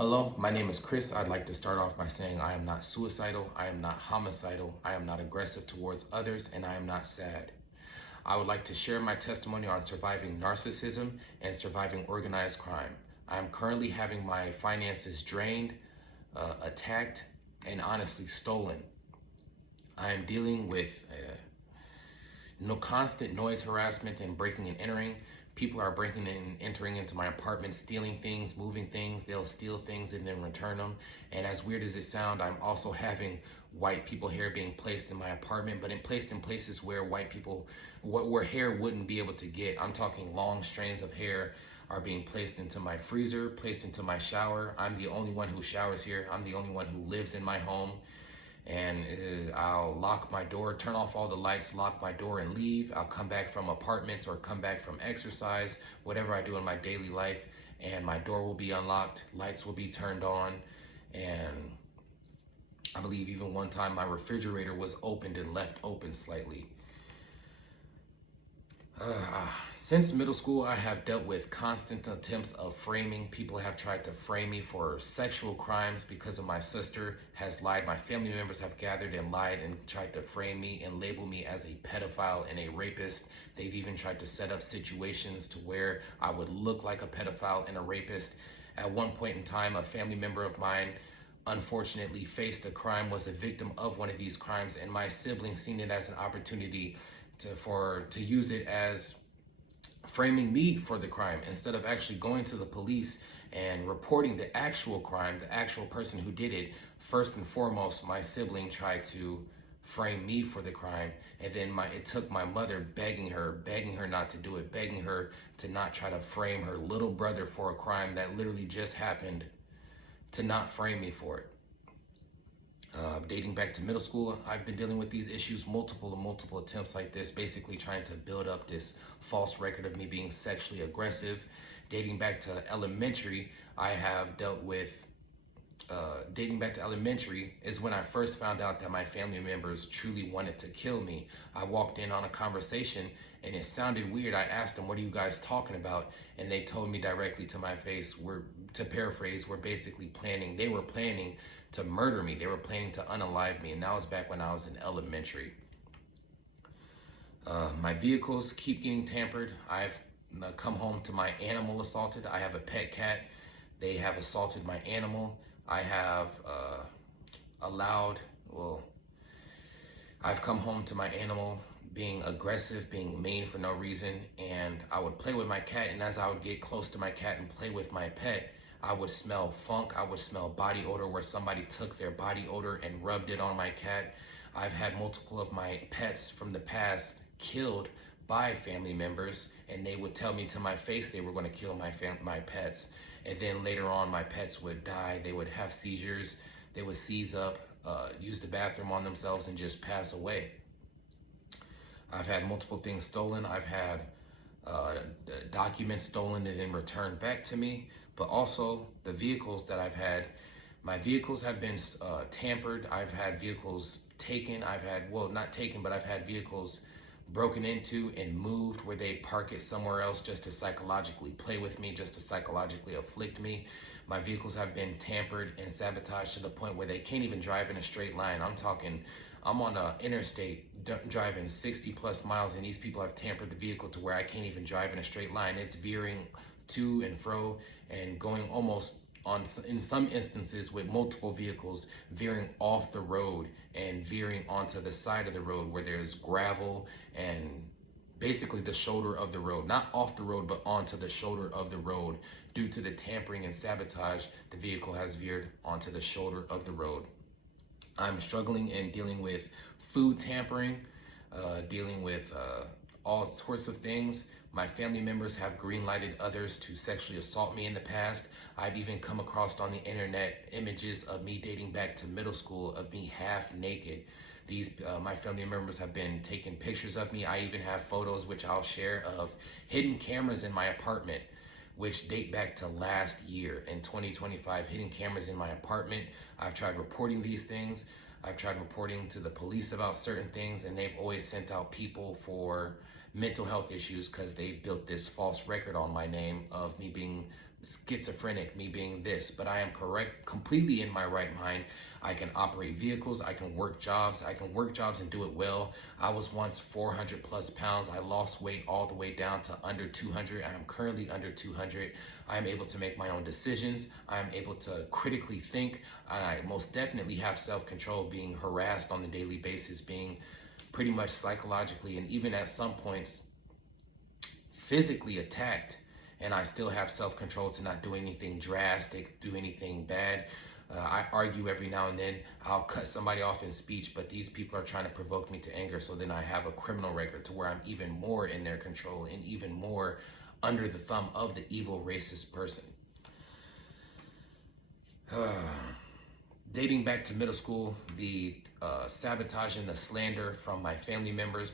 Hello, my name is Chris. I'd like to start off by saying I am not suicidal, I am not homicidal, I am not aggressive towards others, and I am not sad. I would like to share my testimony on surviving narcissism and surviving organized crime. I am currently having my finances drained, attacked, and honestly stolen. I am dealing with no constant noise harassment and breaking and entering. People are breaking and entering into my apartment, stealing things, moving things. They'll steal things and then return them. And as weird as it sounds, I'm also having white people hair being placed in my apartment, but placed in places where white people, where hair wouldn't be able to get. I'm talking long strands of hair are being placed into my freezer, placed into my shower. I'm the only one who showers here. I'm the only one who lives in my home. And I'll lock my door, turn off all the lights, lock my door and leave. I'll come back from apartments or come back from exercise, whatever I do in my daily life, and my door will be unlocked, lights will be turned on, and I believe even one time my refrigerator was opened and left open slightly. Since middle school, I have dealt with constant attempts of framing. People have tried to frame me for sexual crimes because of my sister has lied. My family members have gathered and lied and tried to frame me and label me as a pedophile and a rapist. They've even tried to set up situations to where I would look like a pedophile and a rapist. At one point in time, a family member of mine unfortunately faced a crime, was a victim of one of these crimes, and my siblings seen it as an opportunity to use it as framing me for the crime instead of actually going to the police and reporting the actual crime, the actual person who did it. First and foremost, my sibling tried to frame me for the crime, and then it took my mother begging her not to do it, begging her to not try to frame her little brother for a crime that literally just happened, to not frame me for it. Dating back to middle school, I've been dealing with these issues, multiple attempts like this, basically trying to build up this false record of me being sexually aggressive. Dating back to elementary, I have dealt with, dating back to elementary is when I first found out that my family members truly wanted to kill me. I walked in on a conversation and it sounded weird. I asked them, "What are you guys talking about?" And they told me directly to my face, to paraphrase, they were planning to murder me. They were planning to unalive me. And that was back when I was in elementary. My vehicles keep getting tampered. I've come home to my animal assaulted. I have a pet cat. They have assaulted my animal. I have I've come home to my animal being aggressive, being mean for no reason, and I would play with my cat, and as I would get close to my cat and play with my pet, I would smell funk, I would smell body odor where somebody took their body odor and rubbed it on my cat. I've had multiple of my pets from the past killed by family members, and they would tell me to my face they were going to kill my pets. And then later on, my pets would die, they would have seizures, they would seize up, use the bathroom on themselves, and just pass away. I've had multiple things stolen. I've had documents stolen and then returned back to me, but also the vehicles that I've had. My vehicles have been tampered. I've had vehicles taken. Not taken, but I've had vehicles broken into and moved where they park it somewhere else just to psychologically play with me, just to psychologically afflict me. My vehicles have been tampered and sabotaged to the point where they can't even drive in a straight line. I'm on an interstate driving 60 plus miles, and these people have tampered the vehicle to where I can't even drive in a straight line. It's veering to and fro and going almost in some instances with multiple vehicles veering off the road and veering onto the side of the road where there's gravel and basically the shoulder of the road, not off the road, but onto the shoulder of the road. Due to the tampering and sabotage, the vehicle has veered onto the shoulder of the road. I'm struggling and dealing with food tampering, dealing with all sorts of things. My family members have green-lighted others to sexually assault me in the past. I've even come across on the internet images of me dating back to middle school of me half naked. My family members have been taking pictures of me. I even have photos, which I'll share, of hidden cameras in my apartment, which date back to last year in 2025, hidden cameras in my apartment. I've tried reporting these things. I've tried reporting to the police about certain things, and they've always sent out people for mental health issues because they've built this false record on my name of me being schizophrenic, me being this, but I am correct, completely in my right mind. I can operate vehicles, I can work jobs, and do it well. I was once 400 plus pounds. I lost weight all the way down to under 200. I am currently under 200. I am able to make my own decisions. I am able to critically think. I most definitely have self-control, being harassed on the daily basis, being pretty much psychologically and even at some points physically attacked, and I still have self-control to not do anything drastic, do anything bad. I argue every now and then. I'll cut somebody off in speech, but these people are trying to provoke me to anger, so then I have a criminal record to where I'm even more in their control and even more under the thumb of the evil racist person. Dating back to middle school, the sabotage and the slander from my family members.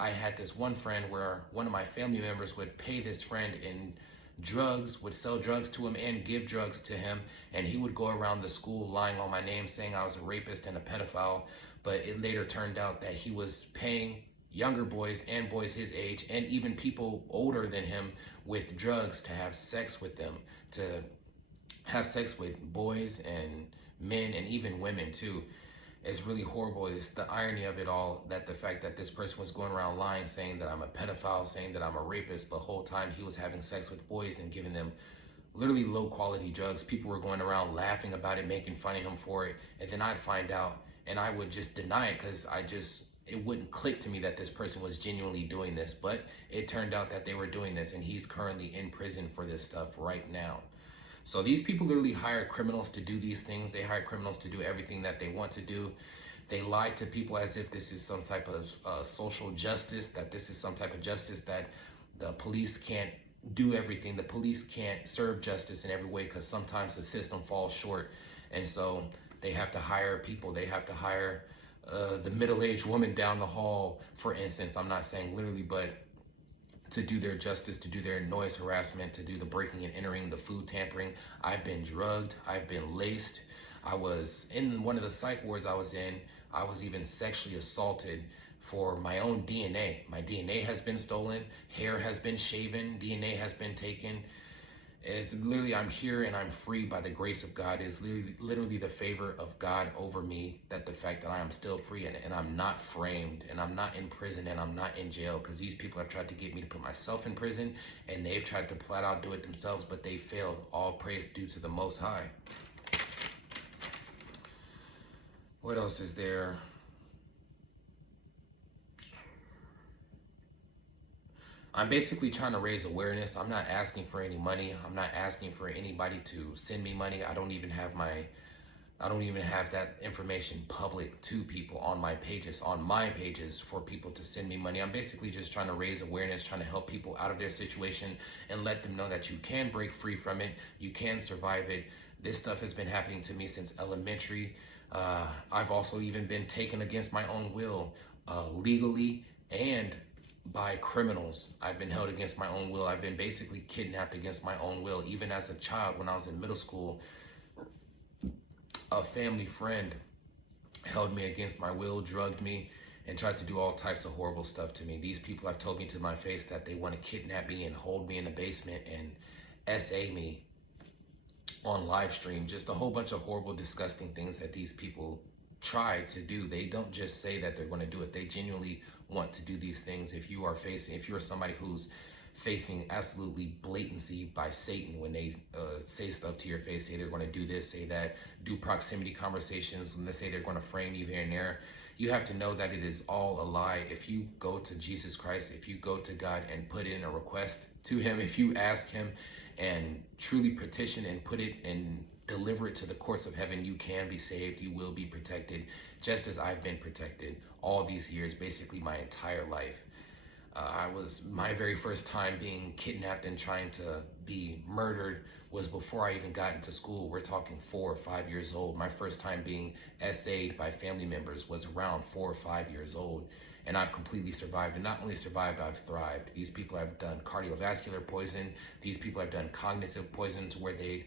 I had this one friend where one of my family members would pay this friend in drugs, would sell drugs to him and give drugs to him, and he would go around the school lying on my name, saying I was a rapist and a pedophile. But it later turned out that he was paying younger boys and boys his age and even people older than him with drugs to have sex with them, to have sex with boys and men and even women too. It's really horrible. It's the irony of it all, that the fact that this person was going around lying, saying that I'm a pedophile, saying that I'm a rapist, but the whole time he was having sex with boys and giving them literally low quality drugs. People were going around laughing about it, making fun of him for it, and then I'd find out and I would just deny it because it wouldn't click to me that this person was genuinely doing this. But it turned out that they were doing this, and he's currently in prison for this stuff right now. So these people literally hire criminals to do these things. They hire criminals to do everything that they want to do. They lie to people as if this is some type of social justice, that this is some type of justice, that the police can't do everything. The police can't serve justice in every way because sometimes the system falls short. And so they have to hire people. They have to hire the middle-aged woman down the hall, for instance. I'm not saying literally, but to do their justice, to do their noise harassment, to do the breaking and entering, the food tampering. I've been drugged, I've been laced. I was in one of the psych wards I was in. I was even sexually assaulted for my own DNA. My DNA has been stolen, hair has been shaven, DNA has been taken. It's literally, I'm here and I'm free by the grace of God. It's literally the favor of God over me, that the fact that I am still free and I'm not framed and I'm not in prison and I'm not in jail, because these people have tried to get me to put myself in prison and they've tried to flat out do it themselves, but they failed. All praise due to the Most High. What else is there? I'm basically trying to raise awareness. I'm not asking for any money. I'm not asking for anybody to send me money. I don't even have that information public to people on my pages, for people to send me money. I'm basically just trying to raise awareness, trying to help people out of their situation and let them know that you can break free from it. You can survive it. This stuff has been happening to me since elementary. I've also even been taken against my own will, legally and by criminals. I've been held against my own will. I've been basically kidnapped against my own will. Even as a child, when I was in middle school, a family friend held me against my will, drugged me, and tried to do all types of horrible stuff to me. These people have told me to my face that they want to kidnap me and hold me in a basement and SA me on live stream. Just a whole bunch of horrible, disgusting things that these people try to do. They don't just say that they're going to do it. They genuinely want to do these things. If you are somebody who's facing absolutely blatancy by Satan, when they say stuff to your face, say they're going to do this, say that, do proximity conversations, when they say they're going to frame you here and there, you have to know that it is all a lie. If you go to Jesus Christ, if you go to God and put in a request to him, if you ask him and truly petition and put it and deliver it to the courts of heaven, you can be saved. You will be protected, just as I've been protected all these years, basically my entire life. My very first time being kidnapped and trying to be murdered was before I even got into school. We're talking 4 or 5 years old. My first time being SA'd by family members was around 4 or 5 years old. And I've completely survived. And not only survived, I've thrived. These people have done cardiovascular poison. These people have done cognitive poison, to where they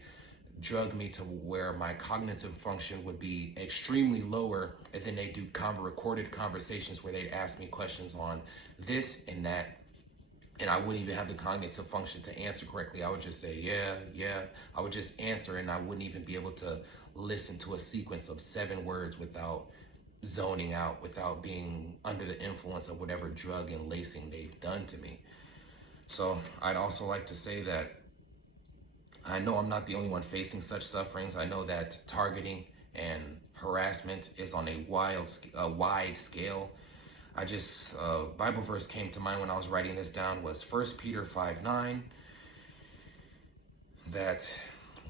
drug me to where my cognitive function would be extremely lower, and then they do recorded conversations where they'd ask me questions on this and that, and I wouldn't even have the cognitive function to answer correctly. I would just say, yeah, yeah. I would just answer, and I wouldn't even be able to listen to a sequence of 7 words without zoning out, without being under the influence of whatever drug and lacing they've done to me. So I'd also like to say that I know I'm not the only one facing such sufferings. I know that targeting and harassment is on a wide scale. I just, Bible verse came to mind when I was writing this down was 1 Peter 5:9, that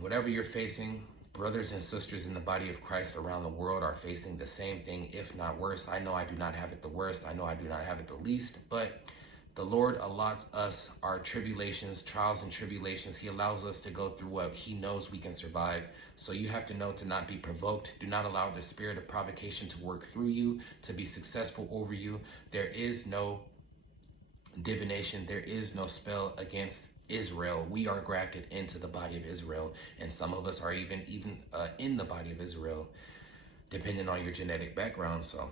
whatever you're facing, brothers and sisters in the body of Christ around the world are facing the same thing, if not worse. I know I do not have it the worst. I know I do not have it the least, but the Lord allots us our tribulations, trials and tribulations. He allows us to go through what he knows we can survive. So you have to know to not be provoked. Do not allow the spirit of provocation to work through you, to be successful over you. There is no divination. There is no spell against Israel. We are grafted into the body of Israel, and some of us are even in the body of Israel, depending on your genetic background. So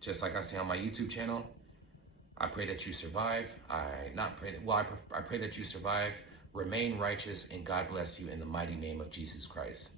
just like I say on my YouTube channel, I pray that you survive. I pray that you survive. Remain righteous, and God bless you in the mighty name of Jesus Christ.